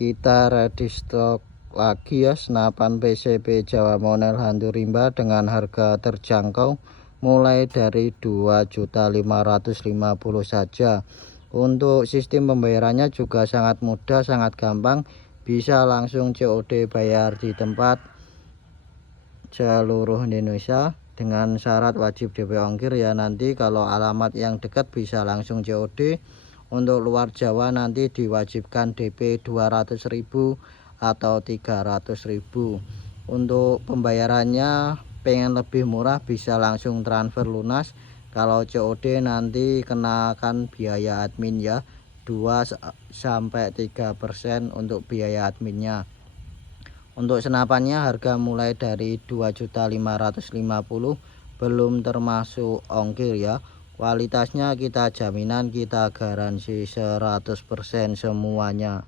Kita ready stock lagi ya senapan PCP Jawa Monel hantu rimba dengan harga terjangkau mulai dari 2.550.000 saja. Untuk sistem pembayarannya juga sangat mudah, sangat gampang, bisa langsung COD bayar di tempat seluruh Indonesia dengan syarat wajib DP ongkir ya. Nanti kalau alamat yang dekat bisa langsung COD. Untuk luar Jawa nanti diwajibkan DP 200.000 atau 300.000. Untuk pembayarannya pengen lebih murah bisa langsung transfer lunas. Kalau COD nanti kenakan biaya admin ya, 2-3% untuk biaya adminnya. Untuk senapannya harga mulai dari 2.550.000, belum termasuk ongkir ya. Kualitasnya kita jaminan, kita garansi 100% semuanya.